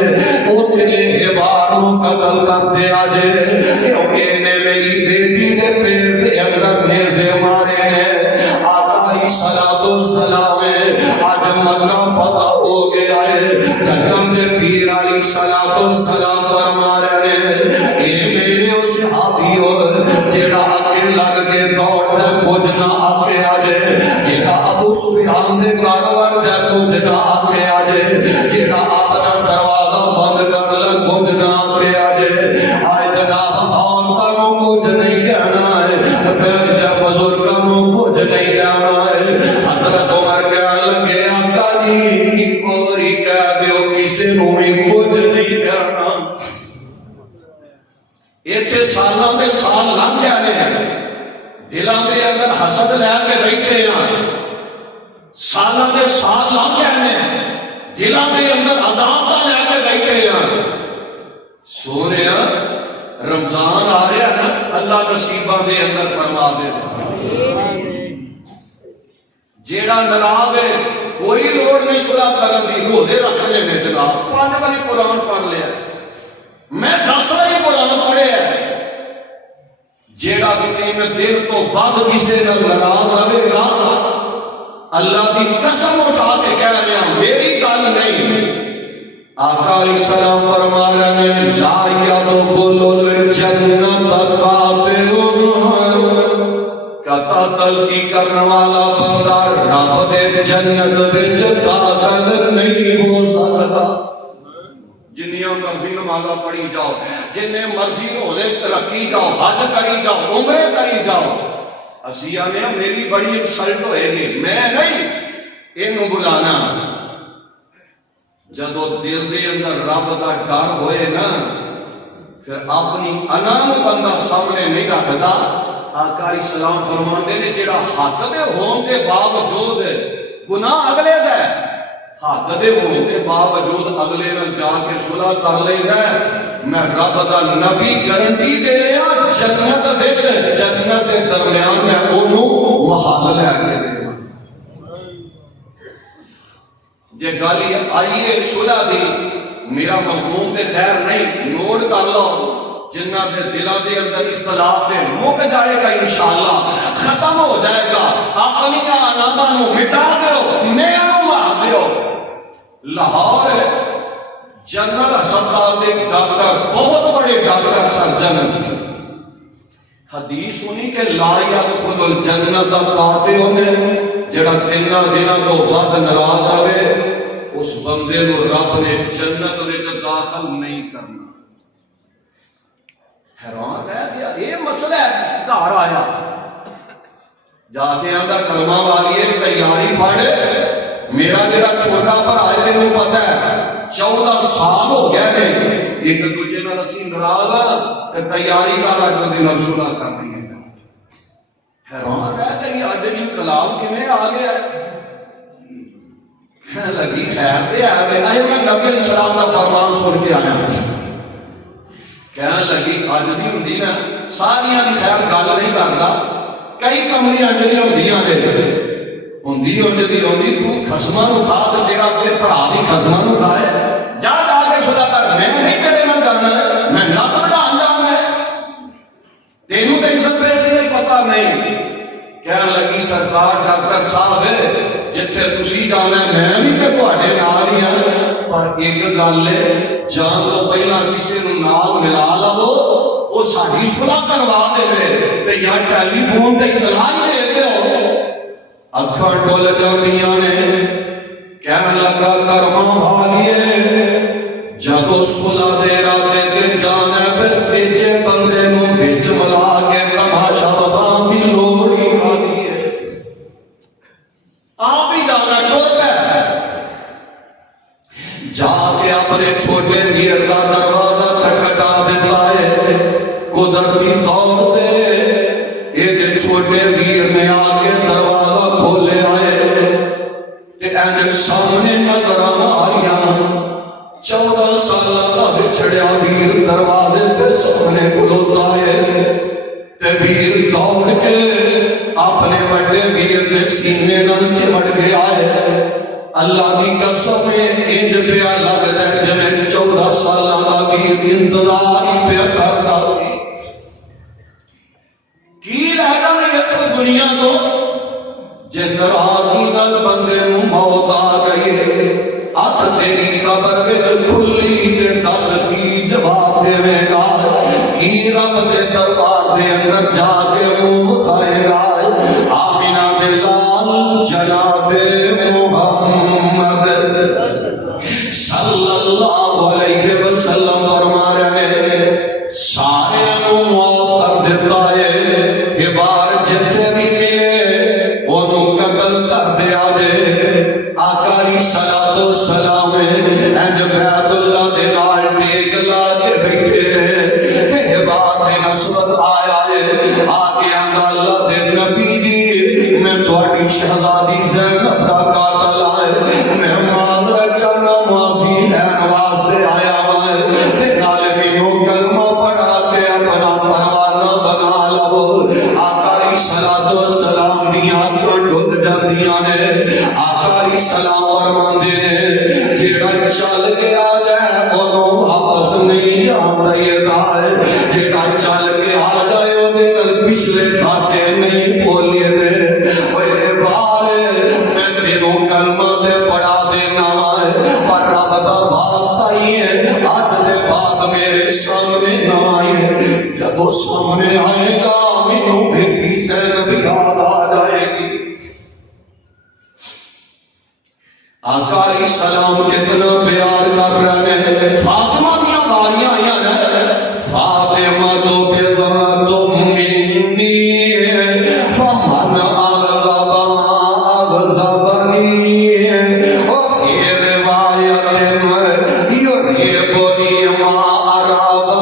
اوتھے حباب نو قتل کر دیا جے کیونکہ نے میری بیٹی دے پیر دے اندر نیزے مارے نے آقا علیہ الصلوۃ والسلام آج مکہ فتح ہو گیا ہے جنم دے پیر علیہ الصلوۃ والسلام فرما رہے ہیں اے میرے صحابیو جیڑا اکے لگ کے دوڑ دے کچھ نہ آکے آجے جیڑا ابو سفیان دے کاروبار جے کچھ نہ آکے آجے جیڑا اپنا دروازہ بند کر لے کچھ نہ آکے آجے آئے جناب عورتوں کو کچھ نہیں کہنا ہے پھر جب بزرگوں کو کچھ نہیں کہنا ہے حضرت عمر کہنے لگے آقا جی ایک اور ہی کہہ دیو کسی نو بھی کچھ نہیں کہنا ایتھے سالاں دے سال لنگ جانے ہیں دلاں دے اندر حسد لے کے بیٹھے ہیں سالاں دے سال لنگ جانے ہیں دلاں دے اندر عداوتاں لے کے بیٹھے ہیں سونے رمضان آ رہا ہے نا اللہ نصیبہ دے اندر فرما دے جیڑا ناراض ہے کوئی لوڑ نہیں صلح کرن دی روزے رکھنے میں جناب 5 باری قرآن پڑھ لیا میں 10 باری قرآن پڑھے جیڑا کہ دل تو بعد کسی نال ناراض رہے گا اللہ کی قسم اٹھا کے کہہ رہے ہیں میری گل نہیں آقا علیہ السلام فرما رہے ہیں لا يدخل الجنت قاطع قتل کی کرنے والا بندہ رب دے جنت وچ داخل نہیں ہو سکتا جنیاں مرضی نمازاں پڑھی جاؤ جنہیں مرضی روزے رکھی جاؤ حج کری جاؤ عمرے کری جاؤ اسی آنے میری بڑی انسلٹ ہوئے گی میں نہیں اینو بلانا جدو دل دے اندر رب دا ڈر ہوئے نا پھر اپنی انا نو بندہ سامنے نہیں رکھتا آقا علیہ السلام فرماندے نے جڑا حق دے ہون دے باوجود گناہ اگلے دا حق دے ہون دے باوجود اگلے نال جا کے صلح کر لیندا ہے میں رب دا نبی گارنٹی دے رہا جنت وچ جنت دے درمیان میں اونوں محل لے کے دے جے گل آئیے صلح دی میرا مضمون تے خیر نہیں نوٹ کر لو جنہ دے دلوں دے اندر اختلاف ہے مک جائے گا انشاءاللہ ختم ہو جائے گا اپنی آنامہ نو مٹا دیو میں نو مار دیو لاہور جنرل ہسپتال دے ڈاکٹر بہت بڑے ڈاکٹر سرجن حدیث سنی کہ لا يدخل الجنت قاطع جڑا 3 دنوں تو بعد ناراض رہے اس بندے نو رب نے جنت وچ داخل نہیں کرنا حیران رہ گیا یہ مسئلہ ہے گھر آیا جاتے آندا کلمہ والی ہے تیاری پڑھ میرا جڑا چھوٹا بھرا ہے تینوں پتہ ہے 14 سال ہو گئے نے ایک دوجے نال اسی ناراض ہاں تے تیاری کر جو دن صلح کرنی ہے حیران رہ گئی اج انقلاب کیویں آ گیا کہنے لگی خیر تے آ گئے میں نبی علیہ السلام کا فرمان سن کے آیا کہنے لگی اج دی ہوندی نا ساریاں دی خیر گل نہیں کردا کئی کملیاں جڑیاں ہوندیاں نے ہوندی ہوندی تو خصماں نو کھا تے تیرا اپنے بھرا بھی خصماں نو کھائے جا جا کے صلح کر میں نہیں تیرے نال کرنا میں نہ بڑھان جانا ہے تینوں تے عزت دے پتہ نہیں کہنے لگی سرکار ڈاکٹر صاحب جتھے تسی جانا میں بھی تے تواڈے نال ہی ہاں پر ایک گل ہے جان تو پہلا کسی نو نال ملا لو وہ ساری صلح کروا دے تے یا ٹیلی فون تے اطلاع دے دیو اکھاں ڈول جاندیاں نے کہنے لگا کرما والیے جدو صلح دے رابطے تے جانا پھر تیجے بندے نو وچ ملا کے تماشا بخان دی لوڑ ہی آدھی ہے آپ ہی جانا ٹر پہ جا کے اپنے چھوٹے ویر کا دروازہ کھٹکھٹا دیتا ہے قدرتی طور تے یہ چھوٹے ویر نے آ کے دروازہ کھولے آئے تے این سامنے نظر ماریاں 14 سالہ کا بچھڑیا ویر دروازے پہ سامنے کھلوتا ہے تے ویر دوڑ کے اپنے بڑے ویر دے سینے نال چمٹ کے آئے. اللہ کی قسم انج پیا لگدا جویں 14 سالاں دا ویر انتظار ہی پیا کردا سی. کی رہنا ہے دنیا تو جن راضی نال بندے نو موت آ گئی ہے. ہاتھ تیری قبر وچ کھلی تے دس کی جواب دے گا. کی رب دے دربار دے اندر جا کے منہ کھائے گا. آمینہ بلال جناب محمد صلی اللہ علیہ وسلم فرما رہے سارے کو معاف کر دیتا ہے. یہ بار جتنے بھی ملے انہوں قتل کر دیا دے. آقا صلاۃ و سلام انج بیت اللہ دے نال ٹیک لا کے بیٹھے رہے. یہ بار میں نسبت آیا ہے آگے آنگا اللہ دے نبی جی میں تھوڑی شہزادی زینب دا قاتل آئے. میں معذرت چاہنا معافی لین واسطے آیا ہے. نالے مینوں کلمہ پڑھا کے اپنا پروانہ بنا لو. آقا صلاۃ و سلام دیاں تو ڈھل جاندیاں نے. آقا سلام فرماندے نے جیڑا چل کے آ جائے انہوں واپس نہیں جاندا. یہ ہے جیڑا چل کے آ جائے اودے نال پچھلے کھاتے نہیں بھولے دے. اوے بار میں تینوں کلمہ تے پڑھا دینا ہے پر رب دا واسطہ ہی ہے اج دے بعد میرے سامنے نہ آئے. جدوں سامنے آئے گا مینوں بیٹی زینب یاد آ جائے گی. آقا علیہ السلام کتنا پیار کر رہے ہیں. فاطمہ دیا باریاں آیا ہے. فاطمہ تو بذات منی فمن اغضب اغضبنی وفی روایت یریبنی ما ارابا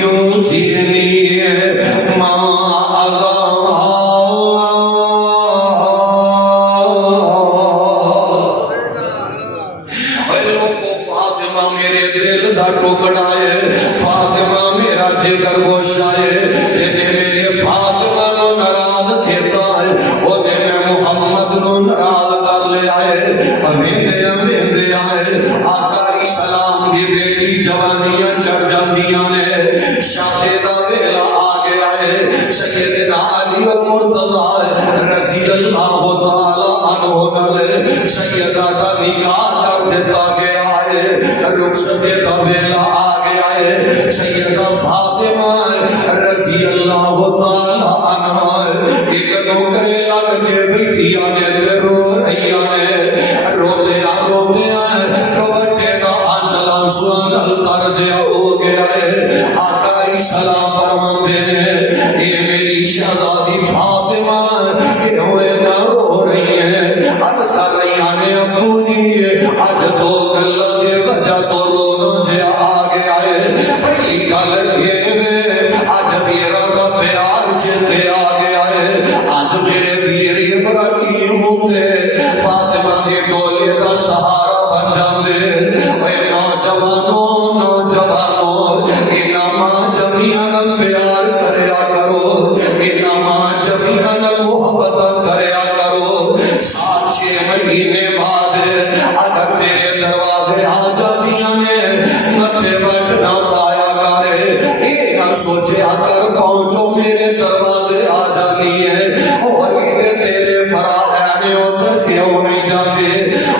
یوزینی ما اغضبا. فاطمہ میرے دل دا ٹکڑا ہے. فاطمہ میرا جگر گوشہ ہے. جنہیں میرے فاطمہ نو ناراض کھیتا ہے اونے میں محمد نو ناراض کر لے آئے. امیندے آئے. آقا علیہ السلام دی بیٹی جوانیاں چڑھ جاندیاں نے. شادی دا ویلا آ گیا ہے. سیدنا علی المرتضی رضی اللہ تعالی عنہ نال سیدہ دا نکاح کر دیتا گیا ہے. رخصت دا ویلا آ گیا ہے. سیدہ فاطمہ رضی اللہ تعالی عنہا ایک نوکرے لگ کے بیٹھیاں نے تے رو رہیاں نے. روندیاں کبٹے دا آنچل آنسواں نال تر جیا ہو گیا ہے. آقا علیہ السلام فرماندے نے اے میری شہزادی فاطمہ کہ ہوئے نہ رو رہی ہیں. عرض کر رہی ہیں ابو جی اج دو گلاں دے وجہ تو رونا جیا آ گیا ہے. پہلی گل یہ اج میرا کا پیار چیتے آ گیا ہے. اج میرے ویر ابراہیم ہوندے فاطمہ کے ڈولے کا سہارا بن جاندے. اے نوجوانوں انما جمیعاً پیار کریا کرو. انما جمیعاً محبت کریا کرو. 7-6 مہینے بعد اگر تیرے دروازے آ جانیاں نے متھے بٹ نہ پایا کرے. یہ نہ سوچے اگر پہنچو میرے دروازے آ جانی ہے اور تیرے مرا ہے ادھر کیوں نہیں جاتے.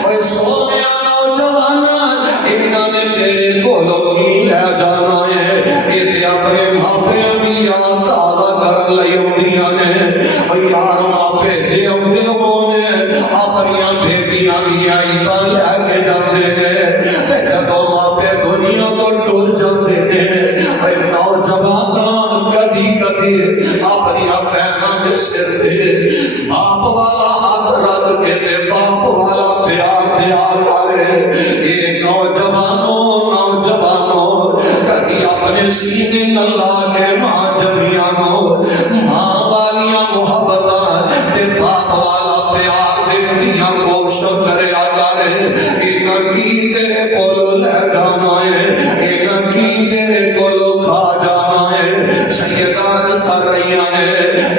اور سونے نوجوان انہوں نے تیرے کولو کی لے جانا ہے. یہ اپنے ماپیاں دی یاد تازہ کر لئی ہوندیاں نے. یار ماپے جے ہوندے ہونے اپنی بیٹیاں دی عیداں لے کے جاندے نے تے جدوں ماپے دنیا تو ٹر جاندے نے. اے نوجوان کدی کدی اپنی بہناں دے سر تے باپ والا ہاتھ رکھ کے تے باپ والا پیار کرے. اے نوجوانوں کدی اپنے سینے نہ لا کے ماں جمیانوں ماں والیاں محبتاں تے باپ والا پیار دیندیاں کوشش کریا کرے. انہاں کی تیرے کولو لے جانا ہے. انہاں کی تیرے کولو کھا جانا ہے. سیدہ کر رہی ہیں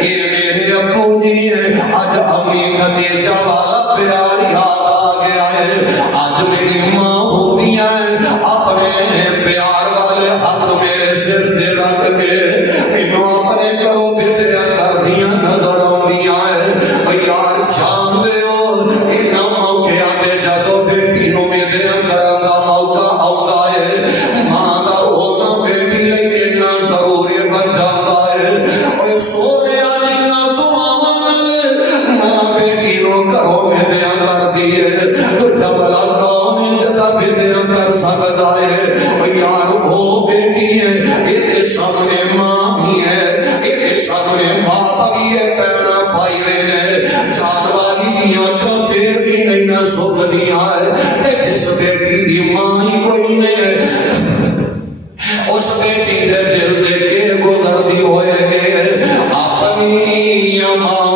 یہ میرے ابو جی اج امی خدیجہ والا پیار یاد آ گیا ہے اج میری ماں ہوتی ہیں اپنے پیار والے ہاتھ میرے سر تے رکھ کے انہوں اپنے کرو بیٹیاں کر دیا نظر آندیاں ہے یار جان دے ہو انہاں موقع آتے جدو بیٹی نو میدیاں کرن دا موقع آؤندا ہے ماں دا ہونا بیٹی لئی کتنا ضروری بن جاتا ہے اور سونے جتنا دعاواں نال ماں بیٹی نو کرو میدیاں کر دی ہے تو جبلا کون ہے جدا میدیاں کر سکتا ہے یار وہ بیٹی ہے یہ سامنے ماں بھی ہے یہ سامنے باپ بھی ہے پیرنا پائی رہے چار والی دیاں تو پھر بھی نہیں نہ سکھ دیا ہے جس بیٹی دی ماں ہی کوئی نہیں ہے اس بیٹی دے دل دے کے گزر دی ہوئے گے اپنی ماں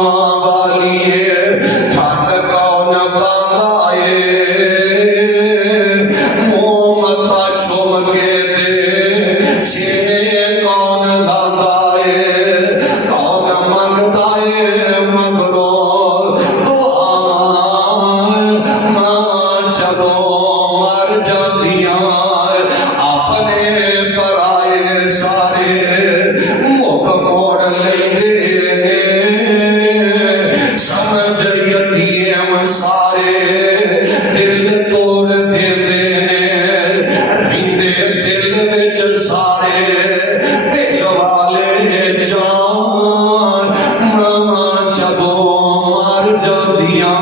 والی ہے ٹھنڈ کون پاتا ہے منہ متھا چوم کے دے سینے کون لاتا ہے کون منگتا ہے مگرو دعا ماں جدو مر جاندیاں اپنے پرائے سارے مک موڑ لیندے نے سمجھ یتیم سارے دل توڑ دیندے نے رہندے دل وچ سارے دل والے جان ماں جدو مر جاندیاں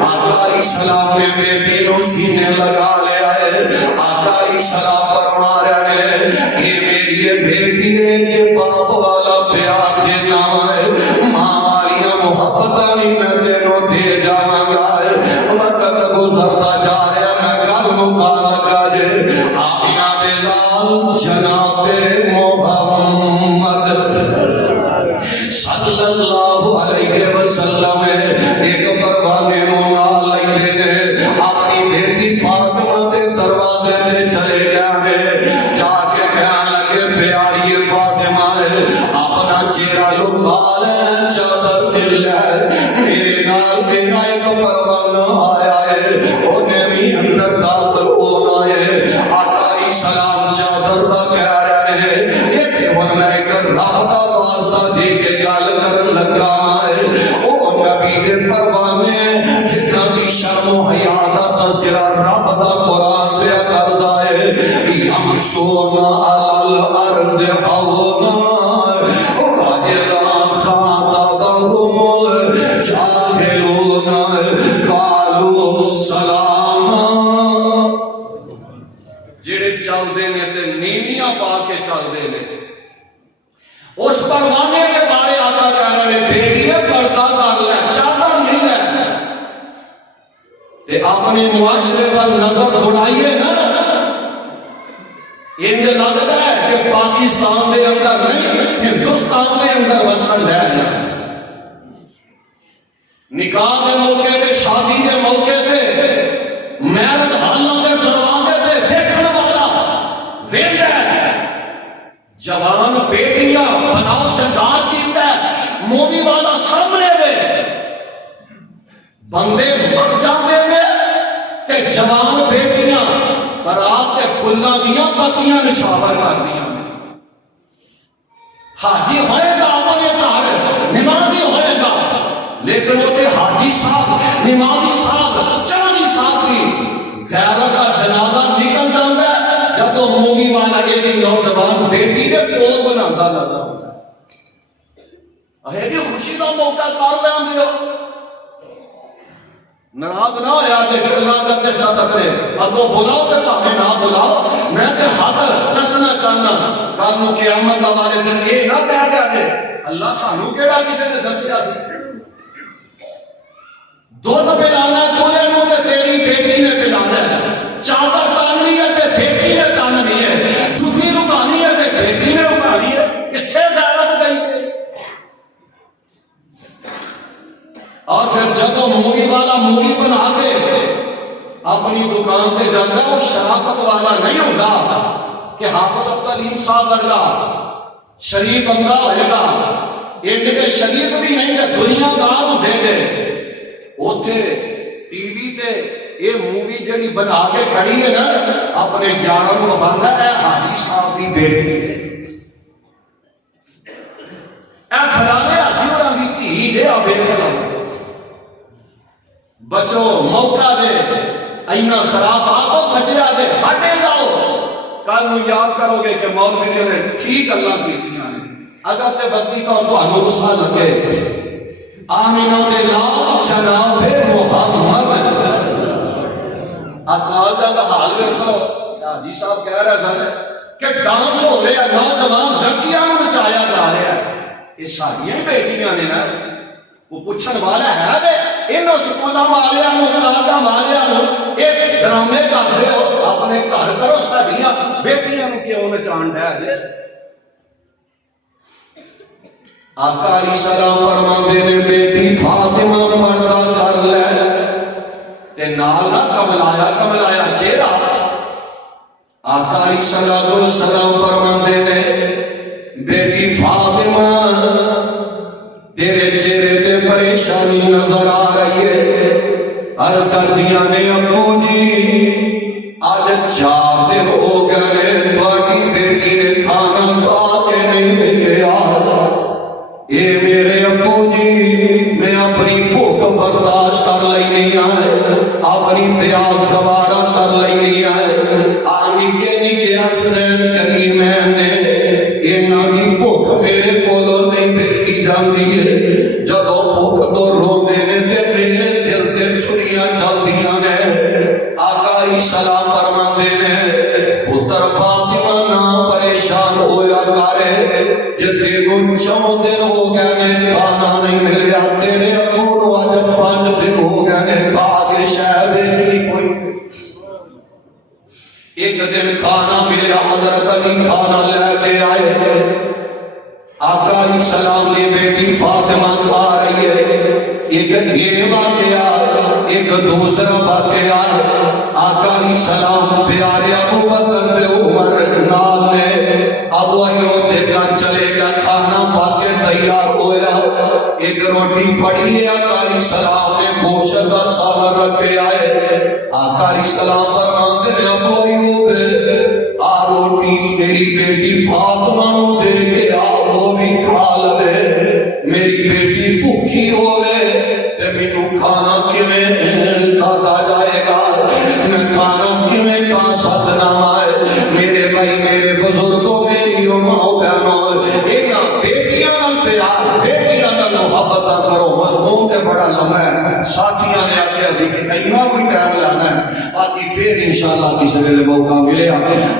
آقا علیہ السلام نے بیٹی نو سینے لگا لیا ہے آقا علیہ السلام فرما رہے ہیں یہ میری بیٹی ہے جے باپ والا پیار دینا ہے ماں والیاں محبت نہیں میں تینوں دے جانا گا وقت گزرتا جا رہا میں گل مکا لگا جے آمینہ بلال جناب محمد صلی اللہ علیہ وسلم ایک پروانے نو نال لیندے نے اپنی بیٹی فاطمہ دے دروازے تے چلے گئے جا کے کہنے لگے پیاری فاطمہ اپنا چہرہ لکا لے چادر دل ہے میرے نال میرا ایک پروانہ آیا ہے انہیں بھی اندر داخل ہونا ہے آقا علیہ السلام چادر دا کہہ رہے ہیں یہ تھے ہن میں ایک رب دا واسطہ دے کے گل کرن لگا ہے او نبی دے پروانے جتنا بھی شرم و حیا دا تذکرہ رب دا قرآن پہ کردا ہے یمشون علی الارض ہونا وجلا خاطبهم الجاهلون قالوا السلام جڑے چلدے نے تے نیویاں پا کے چلدے نے اس پروانے کے بارے آقا کہہ رہے بیٹی پردہ کر لے چادر نہیں لے تے اپنے معاشرے پر نظر دوڑائیے نا یہ لگتا ہے کہ پاکستان دے اندر نہیں ہندوستان دے اندر وسن ہے نکاح کے موقع تے شادی کے موقع تے میرج حالوں کے دروازے تے دیکھنے والا ویندا ہے جوان بیٹیاں بناؤ سردار کیتا ہے مووی والا سامنے وے بندے مر جاندے نے تے جوان بیٹیاں برات تے پھلاں دیاں پتیاں نشاور کر دیاں حاجی ہوئے گا اپنے گھر نمازی ہوئے گا لیکن وہ حاجی صاحب نمازی صاحب چانی صاحب کی غیرت کا جنازہ نکل جاتا ہے جب وہ مووی والا ایک نوجوان بیٹی کے پول بناتا نظر ہوتا ہے یہ خوشی کا موقع کر لیں ہو ناراض نہ ہویا تے گلاں کرتے صدق نے اگوں بلاؤ تے بھاویں نہ بلاؤ میں تے حق دسنا چاہنا کل نو قیامت والے دن یہ نہ کہہ جائے اللہ سانو کیڑا کسے نے دسیا سی دودھ پلانا دولے نو تے تیری بیٹی نے پلانا ہے چادر تاننی ہے تے بیٹی نے تاننی ہے جھوٹی رکانی ہے تے بیٹی نے رکانی ہے کتھے غیرت گئی ہے اور پھر جب مووی والا مووی بنا کے اپنی دکان پہ جانا وہ شرافت والا نہیں ہوگا کہ حافظ عبدالعلیم صاحب ورگا شریف بندہ ہوئے گا، ایک جگہ شریف بھی نہیں کہ دنیا دار ہوتے گئے اوتھے ٹی وی تے یہ مووی جڑی بنا کے کھڑی ہے نا اپنے یاروں کو بخاندہ ہے حاجی صاحب دی بیٹی ہے، اے فلانے حاجی اور آنگی تھی دے آبے کھڑا بچو موقع دے اینا خراف آقا بچے آدھے ہٹے جاؤ، کل نو یاد کرو گے کہ مولوی نے ٹھیک اللہ کیتیاں نے، اگر تے بدلی طور تو ہم غصہ لگے آمینہ دے لال جناب محمد اکال جنگ حال میں کھو حاجی صاحب کہہ رہے ہیں کہ ڈانس ہو رہے ہیں نوجوان لڑکیاں نچایا جا رہا ہے، یہ ساریاں بیٹیاں نے نا وہ پوچھن والا ہے بے انہوں سکولہ والیاں نو کاغا والیاں نو ایک ڈرامے کرتے ہو اپنے گھر کرو ساریاں بیٹیاں نو کیوں نچان ڈے آقا علیہ السلام فرماندے نے بیٹی فاطمہ پردہ کر لے تے نال نہ کملایا چہرہ، آقا علیہ السلام فرماندے نے بیٹی فاطمہ تیرے چہرے تے پریشانی نظر آ رہی ہے، عرض کر دیا نے ابو جی آج 4 دن ہو گئے تھوڑی بیٹی نے کھانا کھا کے نہیں دیکھا، اے میرے ابو جی میں اپنی بھوک برداشت کر لینی ہے، اپنی پیاس گوارا کر لینی ہے، نکے حسنین کریمین نے انہاں دی بھوک میرے کولوں نہیں دیکھی جاندی ہے، جدوں بھوک تو روندے نے تے میرے دل تے چھریاں چلدیاں نے، آقا علیہ السلام فرماندے نے پتر فاطمہ نہ پریشان ہویا کرے جتے نو 4 دن ہو گئے نے کھانا نہیں ملیا، تیرے ابو نو آج 5 دن ہو گئے نے کھا کے شاید نہیں کوئی ایک دن کھانا ملیا، حضرت علی کھانا لے کے آئے، آقا علیہ السلام نے بیٹی فاطمہ کھا رہی ہے، ایک یہ واقعہ ایک دوسرا واقعہ، آقا علیہ السلام پیارے ابو بکر دے عمر نال نے ابو ایوب دے گھر چلے گا، کھانا پاکے تیار ہویا، ایک روٹی پڑی ہے، آقا علیہ السلام نے گوشت کا سالن رکھے آئے، آقا علیہ السلام فرماتے ہیں ابو ایوب آ روٹی میری بیٹی فاطمہ نو دے کے آ وہ بھی کھا لے، میری بیٹی بھوکی ہوئے تے مینوں کھانا کیویں کھاتا جائے گا، میں کھانا کیویں کھا سکنا ہے، میرے بھائی میرے بزرگوں میری ماں بہنوں انہاں بیٹیاں نال پیار بیٹیاں نال محبت کرو، مضمون تے بڑا لمبا ہے، ساتھیاں نے آکھیا سی کہ کئیاں کوئی ٹائم لانا ہے آتی پھر انشاءاللہ کسی ویلے موقع ملے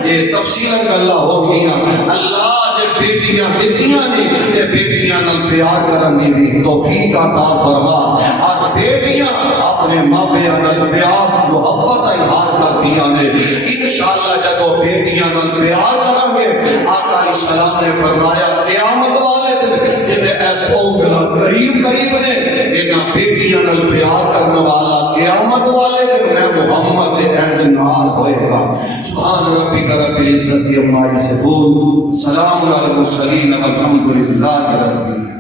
یہ تفصیلاً گلاں ہو گئیاں، اللہ جے بیٹیاں دتیاں نے تے بیٹیاں نال پیار کرن دی بھی توفیق عطا فرما، اور بیٹیاں اپنے ماں پیاں نال پیار محبت کا اظہار کردیاں نے، انشاءاللہ جدوں بیٹیاں نال پیار کریں گے آقا علیہ السلام نے فرمایا قیامت والے دن جے قریب نے انہاں بیٹیاں نال پیار کرنے والا قیامت والے دن میں محمد اینڈ نال ہوئے گا، سبحان ربک رب العزت عما یصفون، سلام علی المرسلین والحمد للہ رب العالمین۔